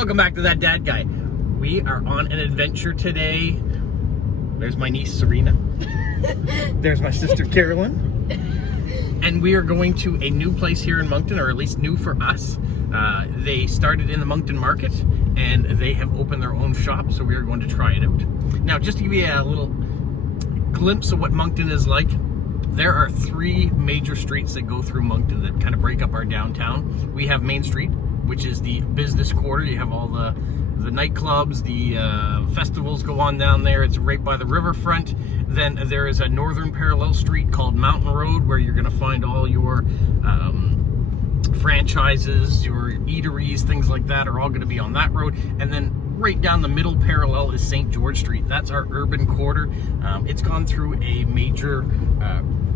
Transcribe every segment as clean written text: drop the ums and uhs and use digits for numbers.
Welcome back to That Dad Guy. We are on an adventure today. There's my niece Serena. There's my sister Carolyn. And we are going to a new place here in Moncton, or at least new for us. They started in the Moncton market and they have opened their own shop, so we are going to try it out. Now, just to give you a little glimpse of what Moncton is like, there are three major streets that go through Moncton that kind of break up our downtown. We have Main Street, which is the business quarter. You have all the nightclubs, the festivals go on down there. It's right by the riverfront. Then there is a northern parallel street called Mountain Road, where you're going to find all your franchises, your eateries, things like that are all going to be on that road. And then right down the middle parallel is St. George Street. That's our urban quarter. It's gone through a major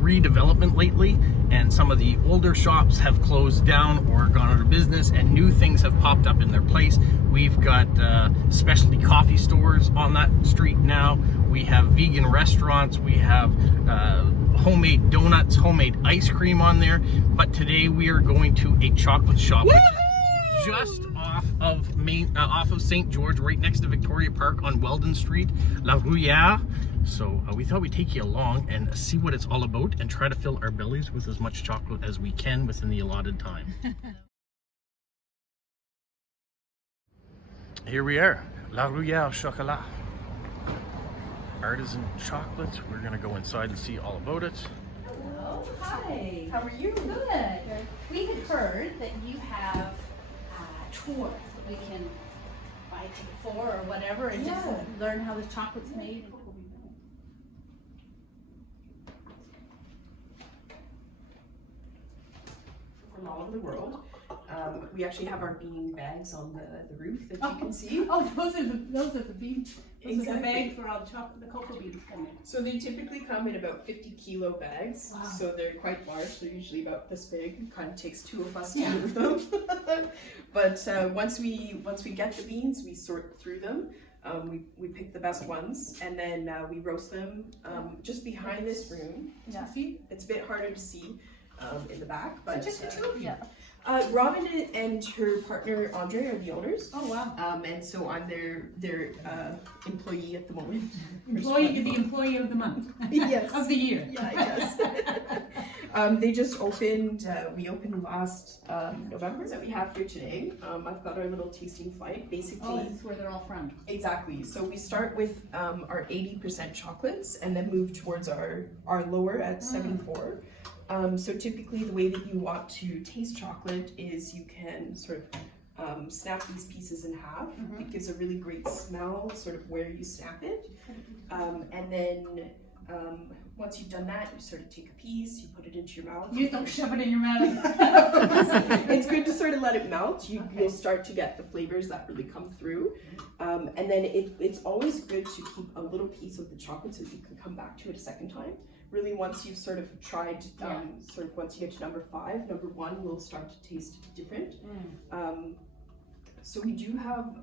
redevelopment lately, and some of the older shops have closed down or gone out of business, and new things have popped up in their place. We've got specialty coffee stores on that street now. We have vegan restaurants. We have homemade donuts, homemade ice cream on there. But today we are going to a chocolate shop, which is just off of St. George, right next to Victoria Park on Weldon Street, LaRouere. So we thought we'd take you along and see what it's all about and try to fill our bellies with as much chocolate as we can within the allotted time. Here we are, LaRouere Chocolat. Artisan chocolates. We're gonna go inside and see all about it. Hello, hi. How are you? Good. We had heard that you have tours that we can buy ticket for or whatever, and just learn how the chocolate's made. From all over the world. We actually have our bean bags on the roof that you can see. Oh, those are the beans. Those are the Exactly. bags where all the chocolate, the cocoa beans come in. So they typically come in about 50-kilo bags. Wow. So they're quite large. They're usually about this big. It kind of takes two of us to move them. But once we get the beans, we sort through them. We pick the best ones, and then we roast them just behind this room. Yeah. See, it's a bit harder to see in the back, but So just the two of you. Robin and her partner Andre are the owners. Oh wow. And so I'm their employee at the moment. Employee, the employee of the month. Yes. Of the year. Yeah, I guess. They just opened, we opened last November that we have here today. I've got our little tasting flight, basically. Oh, this is where they're all from. Exactly. So we start with our 80% chocolates and then move towards our lower at 74. So typically the way that you want to taste chocolate is you can sort of snap these pieces in half. It gives a really great smell sort of where you snap it. And then once you've done that, you sort of take a piece, you put it into your mouth. You don't shove it in your mouth. It's good to sort of let it melt. You'll start to get the flavors that really come through. And then it's always good to keep a little piece of the chocolate so you can come back to it a second time. Really, once you've sort of tried, sort of once you get to number 5, number 1 will start to taste different. So we do have,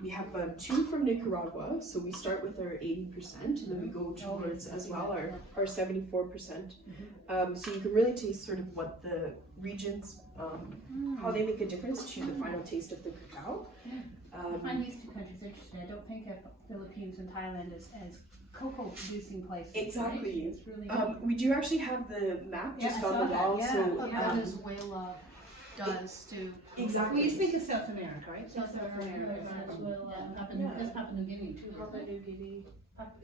we have 2 from Nicaragua. So we start with our 80%, and then we go towards as well our 74%. So you can really taste sort of what the regions, how they make a difference to the final taste of the cacao. I find these two countries interesting. I don't think of Philippines and Thailand as cocoa producing places. Exactly. Right? It's really We do actually have the map just on the wall. So Venezuela does too. exactly. Well, you speak of South America, right? South America, Venezuela, There's Papua New Guinea too. Papua New Guinea.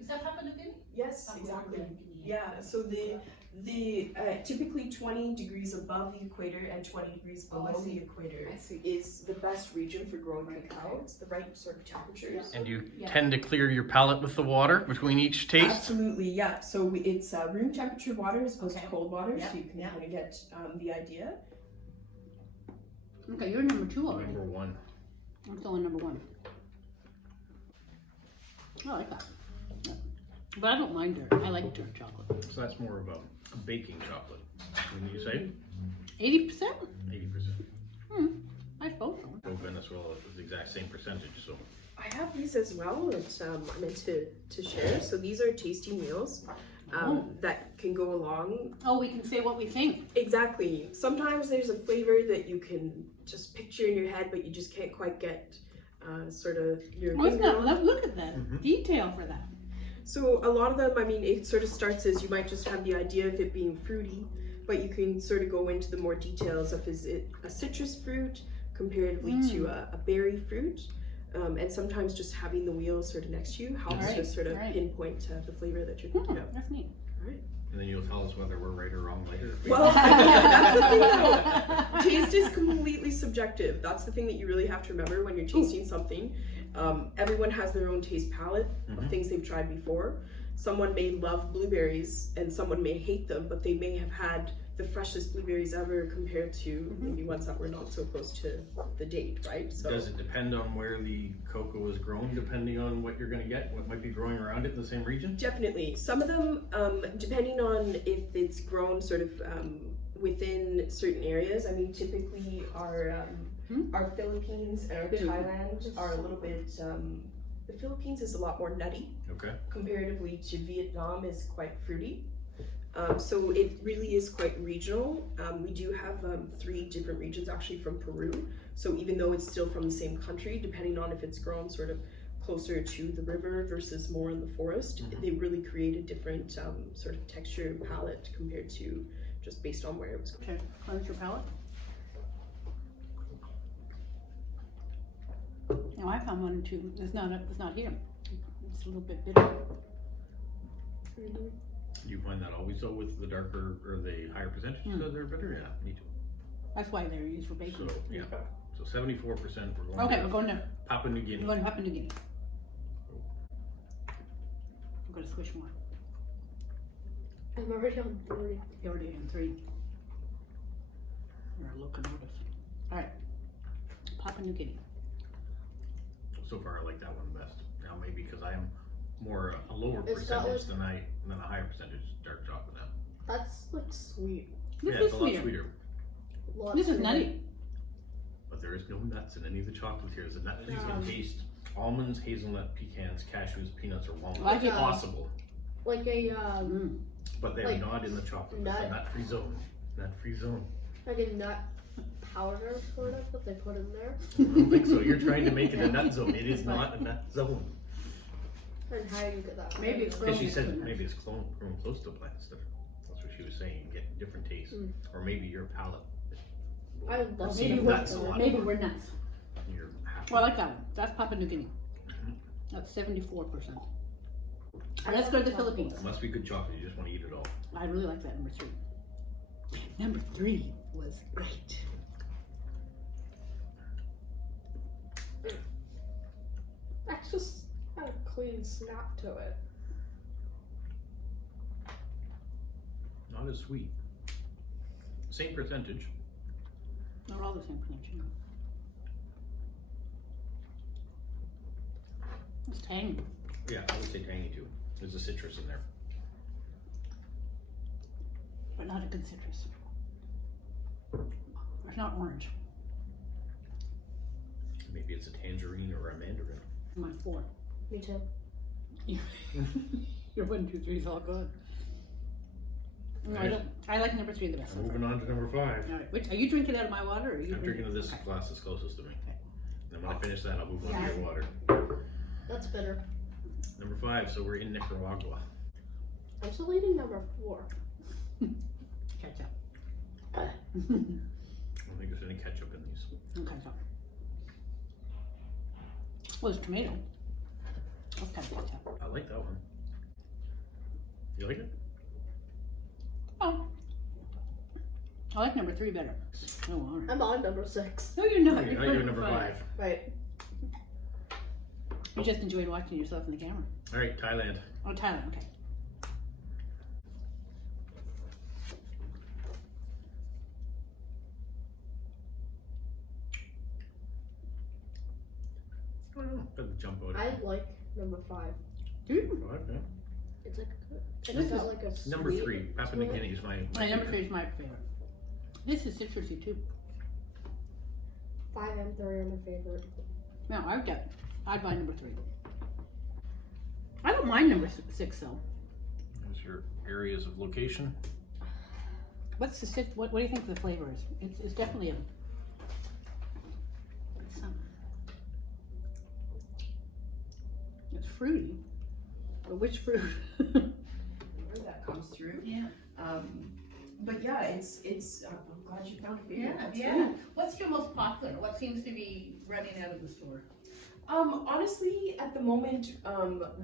Is that Papua New Guinea? Yes, exactly. Yeah. So the typically 20 degrees above the equator and 20 degrees below the equator is the best region for growing cacao. It's the right sort of temperatures. And you tend to clear your palate with the water between each taste? Absolutely, yeah. So it's room temperature water as opposed to cold water, so you can kind of get the idea. Okay, you're number 2 already. Number 1. I'm still on number 1. I like that. Yeah. But I don't mind dirt. I like dirt chocolate. So that's more of a baking chocolate, wouldn't you say? 80%? 80%. I suppose so. Venezuela is the exact same percentage, so. I have these as well that I meant to share. So these are tasty meals. that can go along. Oh, we can say what we think. Exactly. Sometimes there's a flavor that you can just picture in your head, but you just can't quite get sort of your Oh, it's finger not, on. look at that detail for that. So a lot of them, I mean, it sort of starts as you might just have the idea of it being fruity, but you can sort of go into the more details of, is it a citrus fruit comparatively to a berry fruit? And sometimes just having the wheel sort of next to you helps Right, to sort of right. pinpoint the flavor that you're thinking of. That's neat. And then you'll tell us whether we're right or wrong later. Well, that's the thing though. Taste is completely subjective. That's the thing that you really have to remember when you're tasting something. Everyone has their own taste palette of things they've tried before. Someone may love blueberries and someone may hate them, but they may have had the freshest blueberries ever compared to maybe ones that were not so close to the date, right? So Does it depend on where the cocoa is grown, depending on what you're going to get, what might be growing around it in the same region? definitely. Some of them, depending on if it's grown sort of within certain areas. I mean, typically our Philippines and our Thailand are a little bit, the Philippines is a lot more nutty Okay. comparatively to Vietnam is quite fruity. So it really is quite regional. We do have 3 different regions actually from Peru. So even though it's still from the same country, depending on if it's grown sort of closer to the river versus more in the forest, they really create a different sort of texture and palette compared to just based on where it was grown. Okay, cleanse your palate. Now I found one too. It's not here. It's a little bit bitter. You find that always so with the darker or the higher percentages that they're better? Yeah, me too. That's why they're used for baking. So, yeah. So 74% we're going Okay, to we're going to Papua New Guinea. Papua New Guinea. I'm going to switch more. I'm already on 3. You're already in 3. You're looking at us. All right, Papua New Guinea. So far, I like that one best. Now, maybe because I am more a lower It's got percentage than a higher percentage dark chocolate now. That's like sweet. This Yeah, is it's a lot sweeter. sweeter. This is nutty. But there is no nuts in any of the chocolate here. There's a nut-free No. taste. Almonds, hazelnut, pecans, cashews, peanuts, or walnuts. Like it. Possible. Like a But they're like not in the chocolate. It's nut. a nut-free zone. Nut-free zone. like a nut powder sort of that they put in there. I don't think so. You're trying to make it a nut zone. It is not a nut zone. And how do you get that? Maybe it's Because she Grown said next to maybe it's grown close to plant stuff. That's what she was saying. Get different tastes. Or maybe your palate. I love perceive maybe nuts a we're, lot maybe more. we're nuts. You're happy. Well, I like that one. That's Papua New Guinea. That's 74%. Let's go to the Philippines. It must be good chocolate. You just want to eat it all. I really like that number 3. Number 3 was great. That's just had a clean snap to it. Not as sweet. Same percentage. Not all the same connection. It's tangy. Yeah, I would say tangy too. There's a citrus in there. But not a good citrus. It's not orange. Maybe it's a tangerine or a mandarin. I'm on 4. Me too. Your 1, 2, 3 is all good. No, I like number 3 the best. Moving on to number 5. All right. Which, are you drinking out of my water? Or are you I'm drinking of this Okay. glass that's closest to me. Okay. And then when I finish that, I'll move on to your water. That's bitter. Number 5, so we're in Nicaragua. I'm still eating number 4. Ketchup. I don't think there's any ketchup in these. Okay, so. Well, it's tomato. What kind of ketchup? I like that one. You like it? Oh. I like number 3 better. No, all right. I'm on number 6. No, you're not. Now you're number 5. Right. You just enjoyed watching yourself in the camera. All right, Thailand. Oh, Thailand, okay. I don't know. Doesn't jump out. I like number 5. Do you? 5, yeah. It's like This it's got is like a sweet Number 3, Papua New to it. Guinea is my My number 3 favorite. is my favorite. This is citrusy too. 5 and 3 are my favorite. No, I'd buy number 3. I don't mind number 6 though. There's your areas of location. What's the 6? What do you think the flavor is? It's definitely a It's fruity. But which fruit? Where that comes through. Yeah. But yeah, it's. I'm glad you found a favorite. That's Yeah. good. What's your most popular? What seems to be running out of the store? Honestly, at the moment,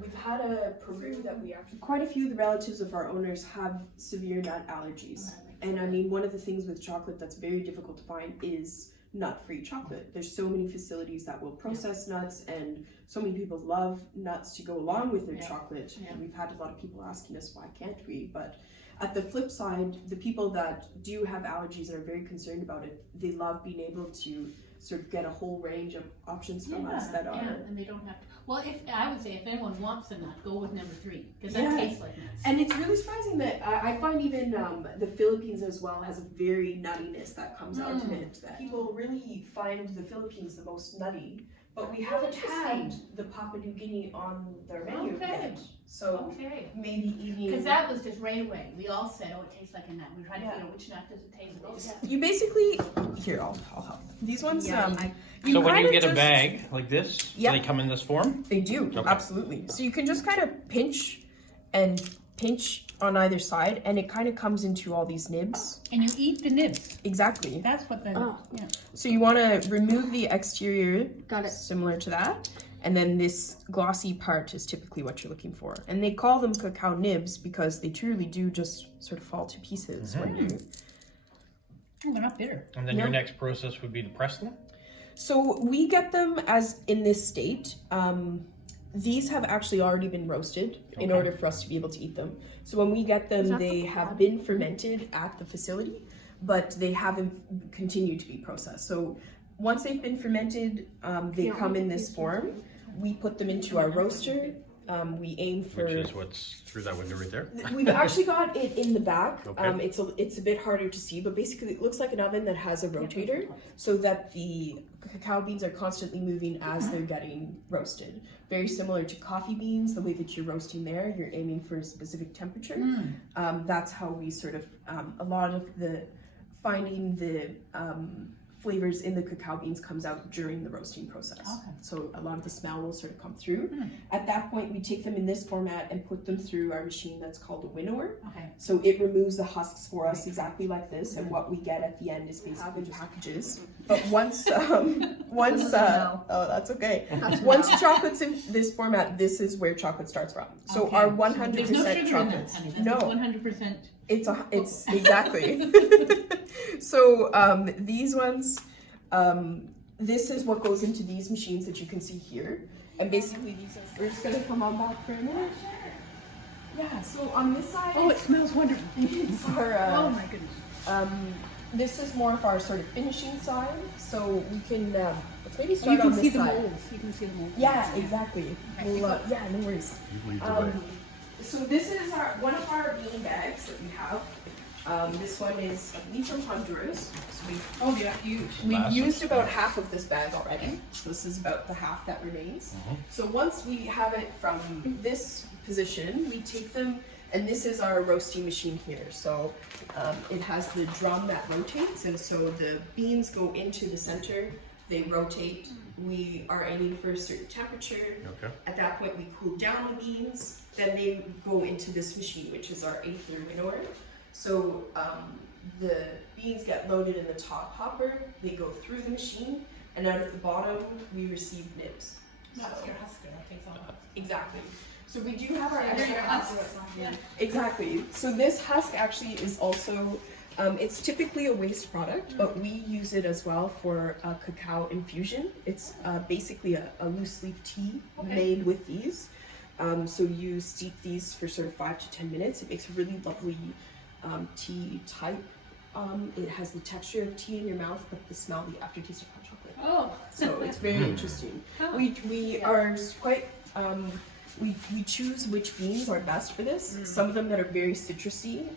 we've had a Peru that we actually, quite a few of the relatives of our owners have severe nut allergies. And I mean, one of the things with chocolate that's very difficult to find is nut-free chocolate. There's so many facilities that will process nuts, and so many people love nuts to go along with their chocolate. Yeah. And we've had a lot of people asking us, why can't we? But at the flip side, the people that do have allergies and are very concerned about it, they love being able to sort of get a whole range of options from us that are. Yeah, and they don't have to. Well, I would say if anyone wants a nut, go with number 3 because that Yeah. tastes like nuts. And it's really surprising that I find even the Philippines as well has a very nuttiness that comes out of it. That people really find the Philippines the most nutty, but we haven't had the Papua New Guinea on their menu yet. So Okay. maybe eating. Because that was just right away. We all said, "Oh, it tastes like a nut." We tried to figure out which nut does it taste like. You basically here I'll help. These ones. Yeah, So when kind you of get a just- bag like this, Yep. do they come in this form? They do, Okay. absolutely. So you can just kind of pinch on either side, and it kind of comes into all these nibs. And you eat the nibs. Exactly. That's what the. Oh. Yeah. So you want to remove the exterior, Got it. similar to that, and then this glossy part is typically what you're looking for. And they call them cacao nibs because they truly do just sort of fall to pieces when you. Oh, they're not bitter. And then your next process would be to press them? So we get them as in this state. These have actually already been roasted in order for us to be able to eat them. So when we get them, they have been fermented at the facility, but they haven't continued to be processed. So once they've been fermented, they come in this form. We put them into our roaster. We aim for. Which is what's through that window right there? We've actually got it in the back. Okay. It's a bit harder to see, but basically it looks like an oven that has a rotator, so that the cacao beans are constantly moving as they're getting roasted. Very similar to coffee beans, the way that you're roasting there, you're aiming for a specific temperature. That's how we sort of a lot of the finding the flavors in the cacao beans comes out during the roasting process. Okay. So a lot of the smell will sort of come through. At that point, we take them in this format and put them through our machine that's called a winnower. Okay. So it removes the husks for us exactly like this, and what we get at the end is basically just packages. But once oh, that's okay. Once chocolate's in this format, this is where chocolate starts from. So Okay. our There's 100% no sugar in that, chocolates. honey. That's No. 100%. It's exactly. So these ones, this is what goes into these machines that you can see here, and basically these are. We're just gonna come on back for a minute. Yeah. So on this side, Oh, it smells wonderful. it's our. Oh my goodness. This is more of our sort of finishing side, so we can. Let's maybe You start on can this see the side. molds. You can see the molds. Yeah, exactly. Okay, Well, yeah, no worries. You lead the way. So this is one of our bean bags that we have. This one is, I believe, from Honduras. So Oh, yeah, huge. we've Massive. used about half of this bag already. So this is about the half that remains. So once we have it from this position, we take them, and this is our roasting machine here. So it has the drum that rotates, and so the beans go into the center, they rotate. We are aiming for a certain temperature. Okay. At that point, we cool down the beans. Then they go into this machine, which is our Aethler winnower. So the beans get loaded in the top hopper. They go through the machine, and out of the bottom, we receive nibs. That's your husker. That takes all that. Exactly. So we do have our They're extra your husk. husks. Yeah. Exactly. So this husk actually is also, it's typically a waste product, but we use it as well for cacao infusion. It's basically a loose leaf tea made with these. So you steep these for sort of 5 to 10 minutes. It makes a really lovely tea type. It has the texture of tea in your mouth, but the smell, the aftertaste of hot chocolate. Oh. So it's very interesting. We are quite we choose which beans are best for this. Some of them that are very citrusy,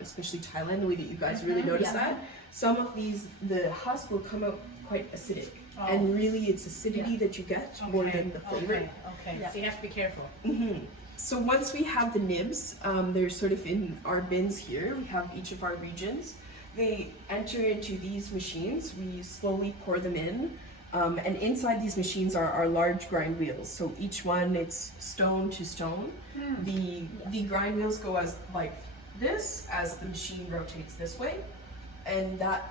especially Thailand, the way that you guys really notice that. Some of these, the husk will come out quite acidic, and really it's acidity that you get more than the flavor. Okay. So you have to be careful. So once we have the nibs, they're sort of in our bins here. We have each of our regions. They enter into these machines. We slowly pour them in. And inside these machines are large grind wheels. So each one, it's stone to stone. The grind wheels go as like this as the machine rotates this way. And that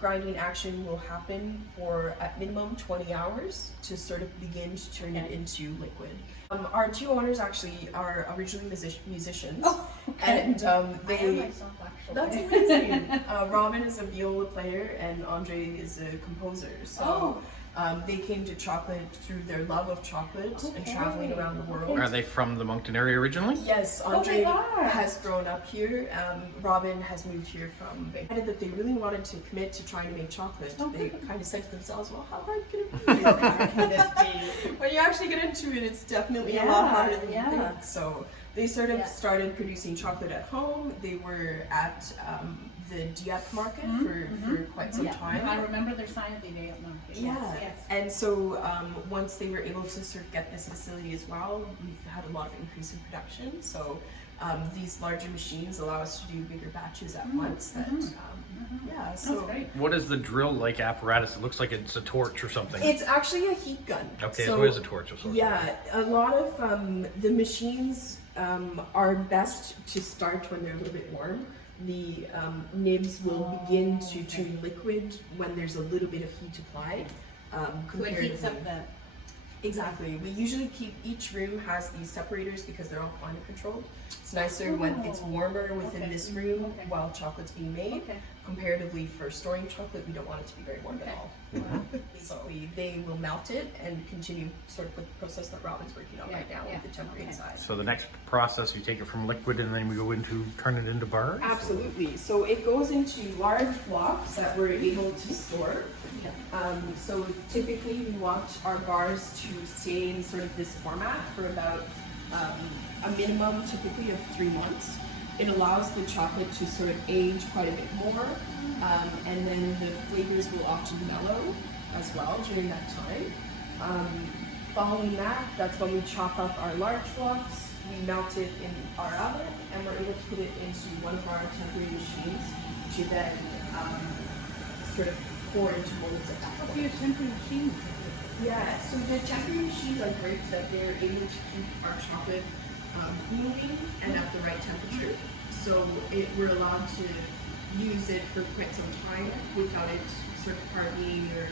grinding action will happen for at minimum 20 hours to sort of begin to turn it into liquid. Our two owners actually are originally musicians. Oh, okay. And I am they, myself, actually. that's amazing. Robin is a viola player and Andre is a composer. So they came to chocolate through their love of chocolate and traveling around the world. Are they from the Moncton area originally? Yes, Andre are. has grown up here. Robin has moved here from Vancouver. That they really wanted to commit to trying to make chocolate. They kind of said to themselves, well, how hard can it be? How hard can this be? When you actually get into it, it's definitely a lot harder than you think. So they sort of started producing chocolate at home. They were at the Dieppe market for quite some time. I remember their sign at the Dieppe market. Yes. And so once they were able to sort of get this facility as well, we've had a lot of increase in production. So these larger machines allow us to do bigger batches at once. Yeah, so What is the drill like apparatus? It looks like it's a torch or something. it's actually a heat gun. Okay, so, so it is a torch of sorts. Yeah, a lot of the machines are best to start when they're a little bit warm. The nibs will begin to turn liquid when there's a little bit of heat applied. So it heats up the... Exactly. We usually keep, each room has these separators because they're all climate controlled. It's nicer when it's warmer within this room while chocolate's being made. Comparatively for storing chocolate, we don't want it to be very warm at all. So they will melt it and continue sort of with the process that Robin's working on right now with the tempering side. So the next process, you take it from liquid and then we go into turn it into bars? Absolutely. So it goes into large blocks that we're able to store. So typically we want our bars to stay in sort of this format for about a minimum typically of 3 months. It allows the chocolate to sort of age quite a bit more, and then the flavors will often mellow as well during that time. Following that, that's when we chop up our large blocks, we melt it in our oven, and we're able to put it into one of our tempering machines to then sort of pour into molds at that point. What do your tempering machines? Yeah, so the tempering machines are great that they're able to keep our chocolate moving and at the right temperature. So we're allowed to use it for quite some time without it sort of hardening or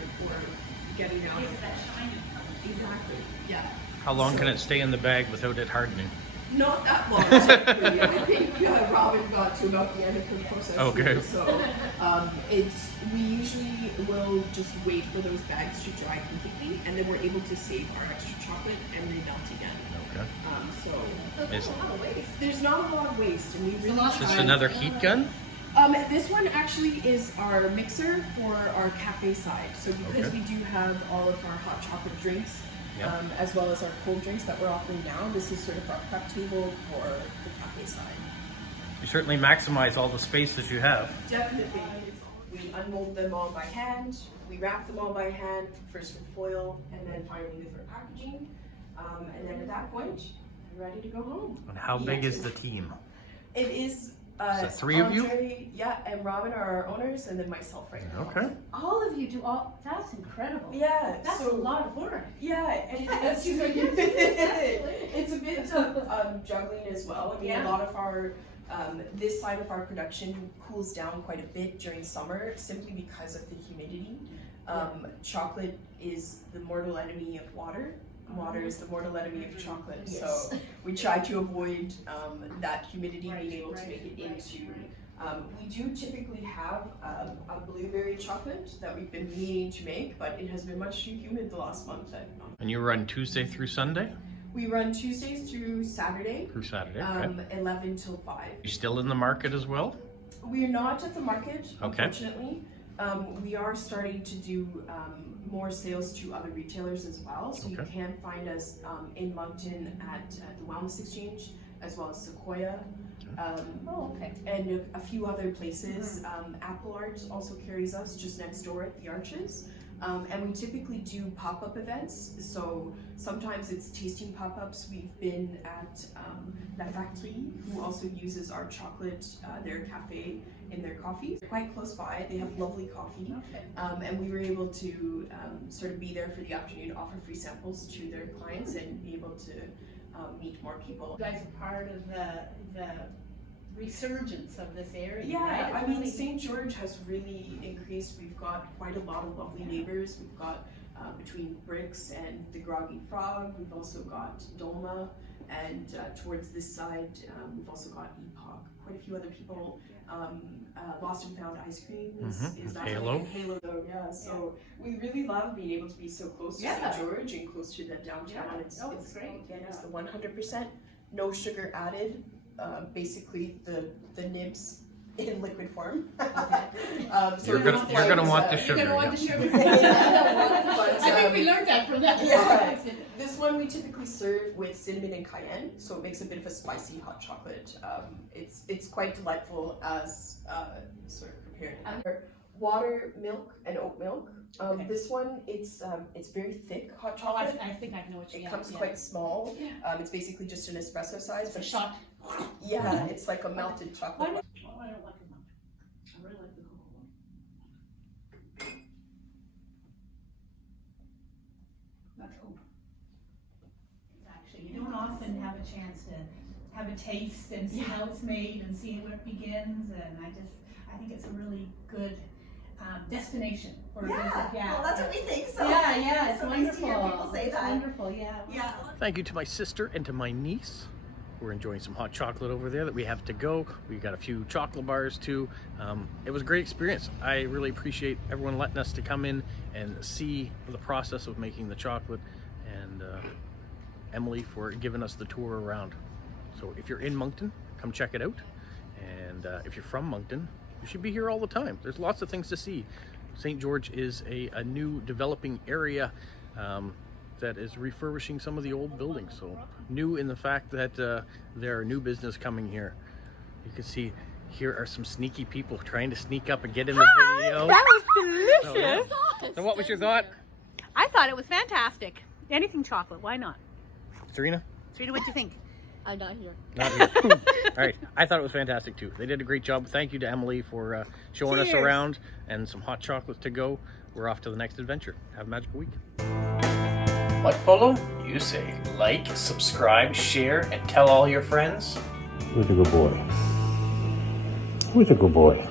getting out. That shiny color. Exactly, yeah. How long can it stay in the bag without it hardening? Not that long, typically. I think Robin got to about the end of her process. Okay. So we usually will just wait for those bags to dry completely, and then we're able to save our extra chocolate and they melt again. Okay. There's a lot of waste. There's not a lot of waste, and we really try. Is this another heat gun? This one actually is our mixer for our cafe side. So because we do have all of our hot chocolate drinks, as well as our cold drinks that we're offering now, this is sort of our prep table for the cafe side. You certainly maximize all the space that you have. Definitely. We unmold them all by hand. We wrap them all by hand, first with foil, and then finally with our packaging. And then at that point, we're ready to go home. And how big is the team? It is So 3 of you? Andre, yeah, and Robin are our owners, and then myself right now. Okay. All of you do all, that's incredible. Yeah, That's so a lot of work. yeah, and That's it's a bit of juggling as well. I mean, a lot of our this side of our production cools down quite a bit during summer simply because of the humidity. Chocolate is the mortal enemy of water. Water is the mortal enemy of chocolate. Yes. So we try to avoid that humidity being able to make it into. We do typically have a blueberry chocolate that we've been meaning to make, but it has been much too humid the last month. And you run Tuesday through Sunday? We run Tuesdays through Saturday. Through Saturday, okay. 11 till 5. You still in the market as well? We're not at the market, Okay. unfortunately. We are starting to do more sales to other retailers as well. So you can find us in Moncton at the Wellness Exchange, as well as Sequoia. And a few other places. Apple Art also carries us just next door at the Arches. And we typically do pop-up events. So sometimes it's tasting pop-ups. We've been at La Factory, who also uses our chocolate, their cafe in their coffee. They're quite close by. They have lovely coffee. And we were able to sort of be there for the afternoon, offer free samples to their clients and be able to meet more people. You guys are part of the resurgence of this area, Yeah, right? I mean, St. George has really increased. We've got quite a lot of lovely neighbors. We've got between Bricks and the Groggy Frog, we've also got Dolma, and towards this side, we've also got Epoch. Quite a few other people. Lost and Found Ice Cream is that Halo. Halo. Yeah, so we really love being able to be so close to St. George and close to the downtown. It's great. It's the 100% no sugar added. Basically the nibs in liquid form. So You're gonna want the sugar. You're gonna want the sugar. But, I think we learned that from that. Yeah. This one we typically serve with cinnamon and cayenne, so it makes a bit of a spicy hot chocolate. It's quite delightful as sort of prepared. Water, milk, and oat milk. This one, it's very thick hot chocolate. I think I know what you mean. It comes quite small. It's basically just an espresso size. It's a shot. Yeah, it's like a melted chocolate. I don't like the milk. I really like the cocoa one. That's cool. Actually, you don't often have a chance to have a taste and see how it's made and see where it begins, and I think it's a really good destination for a visit. Yeah, well, that's what we think. So yeah, it's so wonderful. nice to hear people say It's that. wonderful, yeah. Yeah. Thank you to my sister and to my niece. We're enjoying some hot chocolate over there that we have to go. We got a few chocolate bars too. It was a great experience. I really appreciate everyone letting us to come in and see the process of making the chocolate, and Emily for giving us the tour around. So if you're in Moncton, come check it out. And if you're from Moncton, you should be here all the time. There's lots of things to see. St. George is a new developing area that is refurbishing some of the old buildings. So new in the fact that there are new business coming here. You can see here are some sneaky people trying to sneak up and get in the video. That was delicious. So what was your thought? I thought it was fantastic. Anything chocolate, why not? Serena? Serena, what do you think? I'm not here. Not here. All right, I thought it was fantastic too. They did a great job. Thank you to Emily for showing us around, and some hot chocolates to go. We're off to the next adventure. Have a magical week. What, Polo? You say like, subscribe, share, and tell all your friends. Who's a good boy? Who's a good boy?